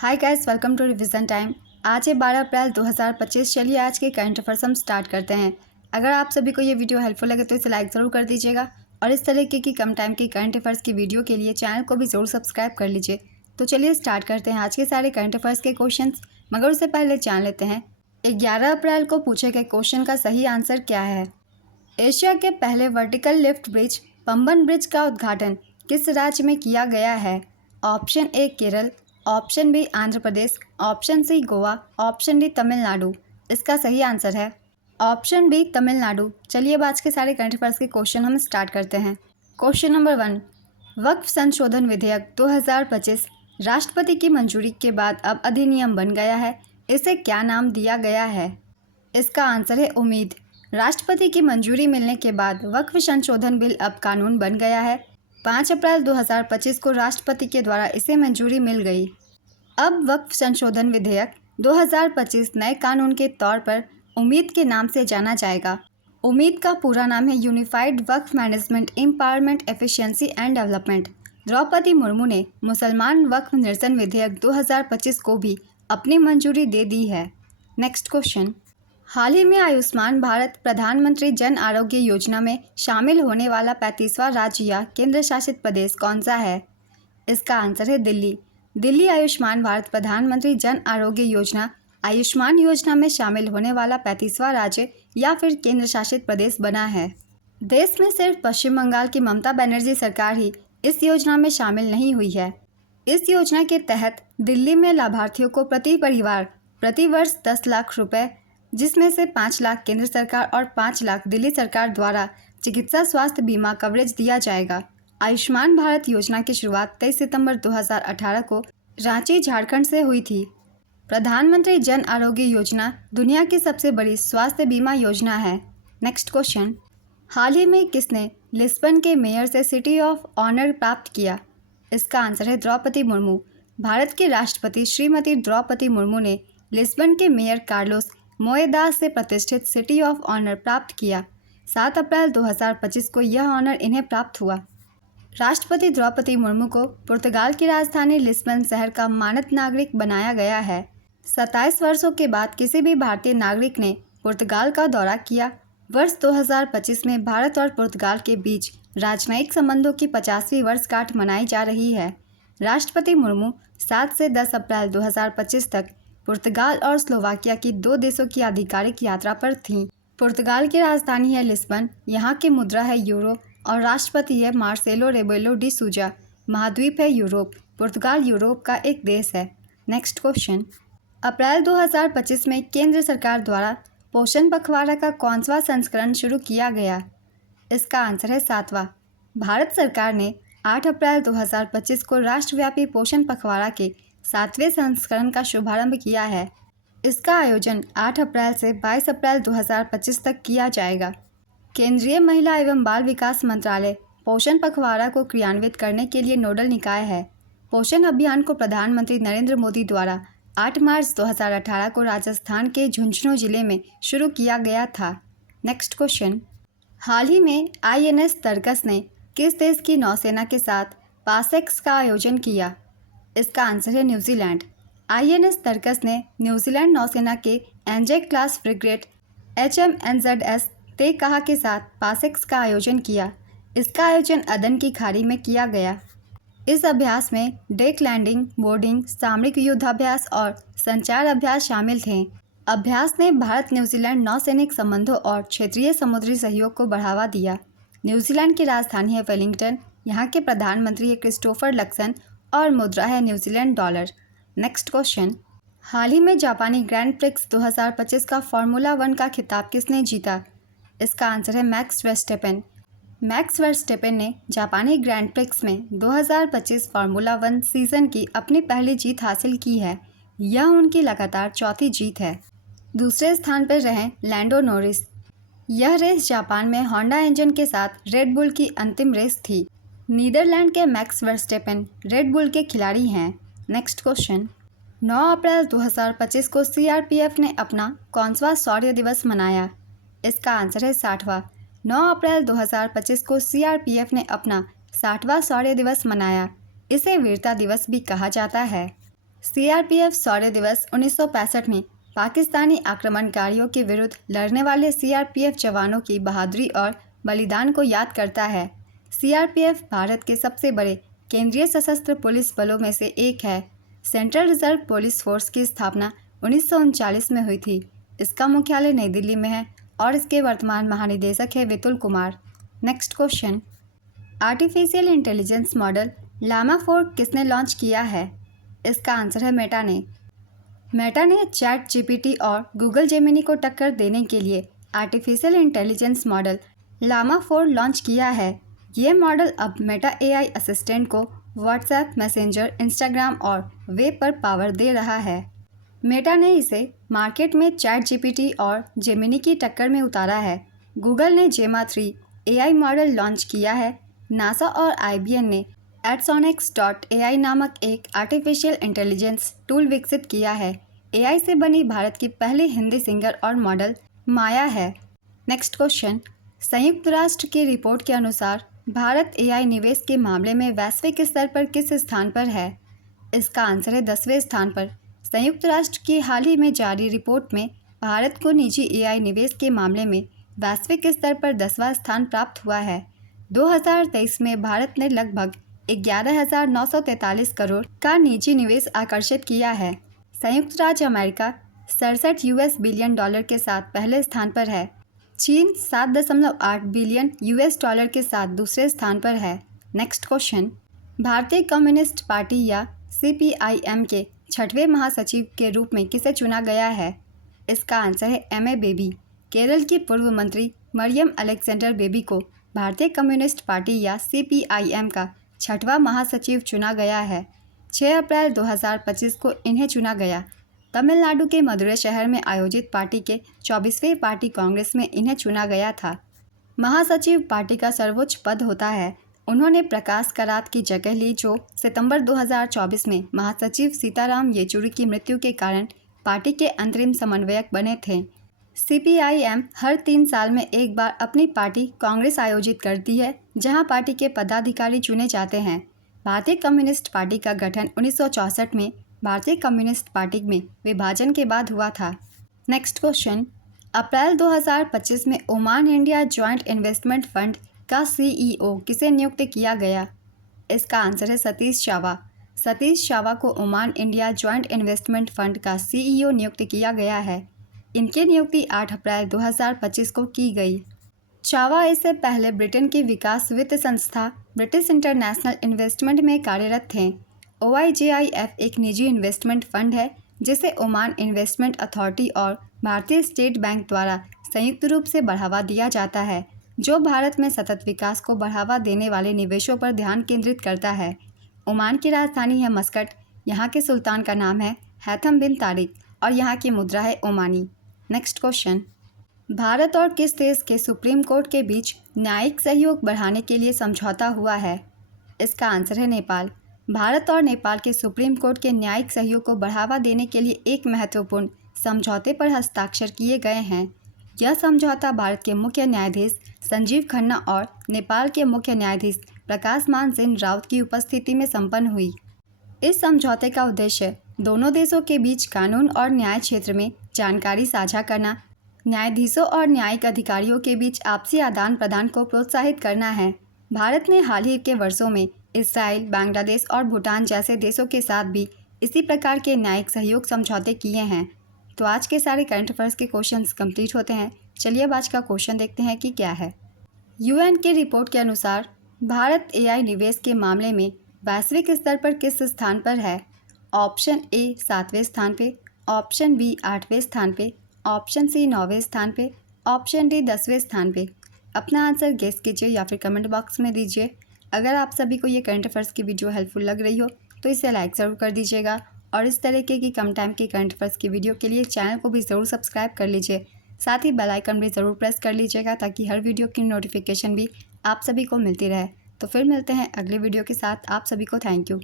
Hi guys, welcome to revision time. आज है 12 अप्रैल 2025। चलिए आज के करंट अफेयर्स हम स्टार्ट करते हैं। अगर आप सभी को ये वीडियो हेल्पफुल लगे तो इसे लाइक ज़रूर कर दीजिएगा और इस तरीके की कम टाइम की करंट अफेयर्स की वीडियो के लिए चैनल को भी ज़रूर सब्सक्राइब कर लीजिए। तो चलिए स्टार्ट करते हैं आज के सारे करंट अफेयर्स के क्वेश्चन, मगर उससे पहले जान लेते हैं 11 अप्रैल को पूछे गए क्वेश्चन का सही आंसर क्या है। एशिया के पहले vertical lift bridge Pamban bridge का उद्घाटन किस राज्य में किया गया है। Option A Kerala, option B Andhra Pradesh, option C Goa, option D Tamil Nadu. इसका सही आंसर है ऑप्शन बी तमिलनाडु। चलिए अब आज के सारे करंट अफेयर्स के क्वेश्चन हम स्टार्ट करते हैं। क्वेश्चन नंबर 1, वक्फ संशोधन विधेयक 2025 राष्ट्रपति की मंजूरी के बाद अब अधिनियम बन गया है। इसे क्या नाम दिया गया है। इसका आंसर है उम्मीद। राष्ट्रपति की मंजूरी मिलने के बाद वक्फ संशोधन बिल अब कानून बन गया है। 5 अप्रैल 2025 को राष्ट्रपति के द्वारा इसे मंजूरी मिल गई। अब वक्फ संशोधन विधेयक 2025 नए कानून के तौर पर उम्मीद के नाम से जाना जाएगा। उम्मीद का पूरा नाम है unified Waqf management empowerment efficiency and development. Droupadi Murmu ने मुसलमान वक्फ निरसन विधेयक 2025 को भी अपनी मंजूरी दे दी है। नेक्स्ट क्वेश्चन, हाल ही में आयुष्मान भारत प्रधानमंत्री जन आरोग्य योजना में शामिल होने वाला 35वां राज्य या केंद्र शासित प्रदेश कौन सा है। इसका आंसर है दिल्ली। दिल्ली आयुष्मान भारत प्रधानमंत्री जन आरोग्य योजना आयुष्मान योजना में शामिल होने वाला 35वां राज्य या फिर केंद्र शासित प्रदेश बना है। देश में सिर्फ पश्चिम बंगाल की ममता बनर्जी सरकार ही इस योजना में शामिल नहीं हुई है। इस योजना के तहत दिल्ली में लाभार्थियों को प्रति परिवार प्रति वर्ष 10 लाख रुपए, जिसमें से 5 लाख केंद्र सरकार और 5 लाख दिल्ली सरकार द्वारा चिकित्सा स्वास्थ्य बीमा कवरेज दिया जाएगा। आयुष्मान भारत योजना की शुरुआत 23 सितंबर 2018 को रांची, झारखंड से हुई थी। प्रधानमंत्री जन आरोग्य योजना दुनिया की सबसे बड़ी स्वास्थ्य बीमा योजना है। नेक्स्ट क्वेश्चन, हाल ही में किसने लिस्बन के मेयर से सिटी ऑफ ऑनर प्राप्त किया। इसका आंसर है द्रौपदी मुर्मू। भारत के राष्ट्रपति श्रीमती द्रौपदी मुर्मू ने लिस्बन के मेयर कार्लोस मोएदास से प्रतिष्ठित सिटी ऑफ ऑनर प्राप्त किया। 7 अप्रैल 2025 को यह ऑनर इन्हें प्राप्त हुआ। राष्ट्रपति द्रौपदी मुर्मू को पुर्तगाल की राजधानी लिस्बन शहर का मानद नागरिक बनाया गया है। 27 वर्षों के बाद किसी भी भारतीय नागरिक ने पुर्तगाल का दौरा किया। वर्ष 2025 में भारत और पुर्तगाल के बीच राजनयिक संबंधों की 50वीं वर्षगांठ मनाई जा रही है। राष्ट्रपति मुर्मू 7 से 10 अप्रैल 2025 तक पुर्तगाल और स्लोवाकिया की 2 देशों की आधिकारिक यात्रा पर थीं। पुर्तगाल की राजधानी है लिस्बन, यहाँ की मुद्रा है यूरो और राष्ट्रपति है मार्सेलो रेबेलो डी सूजा। महाद्वीप है यूरोप। पुर्तगाल यूरोप का एक देश है। नेक्स्ट क्वेश्चन, अप्रैल 2025 में केंद्र सरकार द्वारा पोषण पखवाड़ा का कौनसा संस्करण शुरू किया गया। इसका आंसर है 7वां। भारत सरकार ने 8 अप्रैल 2025 को राष्ट्रव्यापी पोषण पखवाड़ा के 7वें संस्करण का शुभारंभ किया है। इसका आयोजन 8 अप्रैल से 22 अप्रैल 2025 तक किया जाएगा। केंद्रीय महिला एवं बाल विकास मंत्रालय पोषण पखवाड़ा को क्रियान्वित करने के लिए नोडल निकाय है। पोषण अभियान को प्रधानमंत्री नरेंद्र मोदी द्वारा 8 मार्च 2018 को राजस्थान के झुंझुनू जिले में शुरू किया गया था। नेक्स्ट क्वेश्चन, हाल ही में INS तरकस ने किस देश की नौसेना के साथ पासेक्स का आयोजन किया। इसका आंसर है न्यूजीलैंड। INS तरकस ने न्यूजीलैंड नौसेना के एनजे क्लास फ्रिगेट HMNZS तेकहा के साथ पासेक्स का आयोजन किया। इसका आयोजन अदन की खाड़ी में किया गया। इस अभ्यास में डेक लैंडिंग, बोर्डिंग, सामरिक युद्धाभ्यास और संचार अभ्यास शामिल थे। अभ्यास ने भारत न्यूजीलैंड नौसैनिक संबंधों और क्षेत्रीय समुद्री सहयोग को बढ़ावा दिया। न्यूजीलैंड की राजधानी है वेलिंगटन। यहाँ के प्रधानमंत्री है क्रिस्टोफर लक्सन और मुद्रा है न्यूजीलैंड डॉलर। नेक्स्ट क्वेश्चन, हाल ही में जापानी ग्रैंड प्रिक्स 2025 का फार्मूला 1 का खिताब किसने जीता। इसका आंसर है मैक्स वर्स्टेपेन। मैक्स वर्स्टेपेन ने जापानी ग्रैंड प्रिक्स में 2025 फार्मूला 1 सीजन की अपनी पहली जीत हासिल की है। यह उनकी लगातार चौथी जीत है। दूसरे स्थान पर रहे लैंडो नॉरिस। यह रेस जापान में होंडा इंजन के साथ रेड बुल की अंतिम रेस थी। नीदरलैंड के मैक्स वर्स्टेपेन रेड बुल के खिलाड़ी हैं। नेक्स्ट क्वेश्चन, 9 अप्रैल 2025 को CRPF ने अपना कौनसा शौर्य दिवस मनाया। इसका आंसर है 60वां। 9 अप्रैल 2025 को CRPF ने अपना 60वां शौर्य दिवस मनाया। इसे वीरता दिवस भी कहा जाता है। सीआरपीएफ शौर्य दिवस 1965 में पाकिस्तानी आक्रमणकारियों के विरुद्ध लड़ने वाले सीआरपीएफ जवानों की बहादुरी और बलिदान को याद करता है। सीआरपीएफ भारत के सबसे बड़े केंद्रीय सशस्त्र पुलिस बलों में से एक है। सेंट्रल रिजर्व पुलिस फोर्स की स्थापना 1939 में हुई थी। इसका मुख्यालय नई दिल्ली में है और इसके वर्तमान महानिदेशक है Vipul Kumar. Next question, artificial intelligence model Llama 4 किसने लॉन्च किया है? इसका आंसर है मेटा ने। मेटा ने चैट जीपीटी और गूगल जेमिनी को टक्कर देने के लिए artificial intelligence model Llama 4 launch किया है। ये मॉडल अब मेटा एआई असिस्टेंट को व्हाट्सएप, मैसेंजर, इंस्टाग्राम और वेब पर पावर दे रहा है। मेटा ने इसे मार्केट में चैट जीपीटी और जेमिनी की टक्कर में उतारा है। गूगल ने जेमा 3 एआई मॉडल लॉन्च किया है। नासा और आईबीएम ने एडसोनिक्स.ai नामक एक आर्टिफिशियल इंटेलिजेंस टूल विकसित किया है। एआई से बनी भारत की पहली हिंदी सिंगर और मॉडल माया है। नेक्स्ट क्वेश्चन, संयुक्त राष्ट्र की रिपोर्ट के अनुसार भारत एआई निवेश के मामले में वैश्विक स्तर पर किस स्थान पर है? इसका आंसर है 10वें स्थान पर। संयुक्त राष्ट्र की हाल ही में जारी रिपोर्ट में भारत को निजी एआई निवेश के मामले में वैश्विक स्तर पर 10वां स्थान प्राप्त हुआ है। 2023 में भारत ने लगभग 11,943 करोड़ का निजी निवेश आकर्षित किया है। संयुक्त राज्य अमेरिका 67 यूएस बिलियन डॉलर के साथ पहले स्थान पर है। चीन 7.8 बिलियन यूएस डॉलर के साथ दूसरे स्थान पर है। नेक्स्ट क्वेश्चन, भारतीय कम्युनिस्ट पार्टी या सीपीआईएम के 6वें महासचिव के रूप में किसे चुना गया है? इसका आंसर है एम ए बेबी। केरल की पूर्व मंत्री मरियम अलेक्जेंडर बेबी को भारतीय कम्युनिस्ट पार्टी या सीपीआईएम का 6वां महासचिव चुना गया है। 6 अप्रैल 2025 को इन्हें चुना गया। तमिलनाडु के मदुरै शहर में आयोजित पार्टी के 24वें पार्टी कांग्रेस में इन्हें चुना गया था। महासचिव पार्टी का सर्वोच्च पद होता है। उन्होंने प्रकाश करात की जगह ली, जो सितंबर 2024 में महासचिव सीताराम येचुरी की मृत्यु के कारण पार्टी के अंतरिम समन्वयक बने थे। सीपीआईएम हर 3 साल में एक बार अपनी पार्टी कांग्रेस आयोजित करती है, जहां पार्टी के पदाधिकारी चुने जाते हैं। भारतीय कम्युनिस्ट पार्टी का गठन 1964 में भारतीय कम्युनिस्ट पार्टी में विभाजन के बाद हुआ था। नेक्स्ट क्वेश्चन, अप्रैल 2025 में Oman India joint investment fund का सीईओ किसे नियुक्त किया गया? इसका आंसर है सतीश चावा। सतीश चावा को Oman India joint investment fund का सीईओ नियुक्त किया गया है। इनकी नियुक्ति 8 अप्रैल 2025 को की गई। चावा इससे पहले ब्रिटेन की विकास वित्त संस्था ब्रिटिश इंटरनेशनल इन्वेस्टमेंट में कार्यरत थे। OIGIF एक निजी इन्वेस्टमेंट फंड है जिसे ओमान इन्वेस्टमेंट अथॉरिटी और भारतीय स्टेट बैंक द्वारा संयुक्त रूप से बढ़ावा दिया जाता है, जो भारत में सतत विकास को बढ़ावा देने वाले निवेशों पर ध्यान केंद्रित करता है। ओमान की राजधानी है मस्कट। यहाँ के सुल्तान का नाम है हैथम बिन तारिक और यहाँ की मुद्रा है ओमानी। नेक्स्ट क्वेश्चन, भारत और किस देश के सुप्रीम कोर्ट के बीच न्यायिक सहयोग बढ़ाने के लिए समझौता हुआ है? इसका आंसर है नेपाल। भारत और नेपाल के सुप्रीम कोर्ट के न्यायिक सहयोग को बढ़ावा देने के लिए एक महत्वपूर्ण समझौते पर हस्ताक्षर किए गए हैं। यह समझौता भारत के मुख्य न्यायाधीश संजीव खन्ना और नेपाल के मुख्य न्यायाधीश प्रकाश मान सिंह राउत की उपस्थिति में संपन्न हुई। इस समझौते का उद्देश्य दोनों देशों के बीच कानून और न्याय क्षेत्र में जानकारी साझा करना, न्यायाधीशों और न्यायिक अधिकारियों के बीच आपसी आदान प्रदान को प्रोत्साहित करना है। भारत ने हाल ही के वर्षों में इसराइल, बांग्लादेश और भूटान जैसे देशों के साथ भी इसी प्रकार के न्यायिक सहयोग समझौते किए हैं। तो आज के सारे करंट अफेयर्स के क्वेश्चंस कंप्लीट होते हैं। चलिए अब आज का क्वेश्चन देखते हैं कि क्या है। यूएन की रिपोर्ट के अनुसार भारत एआई निवेश के मामले में वैश्विक स्तर पर किस स्थान पर है? ऑप्शन ए 7वें स्थान पे, ऑप्शन बी 8वें स्थान पे, ऑप्शन सी 9वें स्थान पे, ऑप्शन डी 10वें स्थान पे। अपना आंसर गेस कीजिए या फिर कमेंट बॉक्स में दीजिए। अगर आप सभी को ये करंट अफेयर्स की वीडियो हेल्पफुल लग रही हो तो इसे लाइक ज़रूर कर दीजिएगा और इस तरीके की कम टाइम की करंट अफेयर्स की वीडियो के लिए चैनल को भी ज़रूर सब्सक्राइब कर लीजिए। साथ ही बेल आइकन भी ज़रूर प्रेस कर लीजिएगा ताकि हर वीडियो की नोटिफिकेशन भी आप सभी को मिलती रहे। तो फिर मिलते हैं अगले वीडियो के साथ। आप सभी को थैंक यू।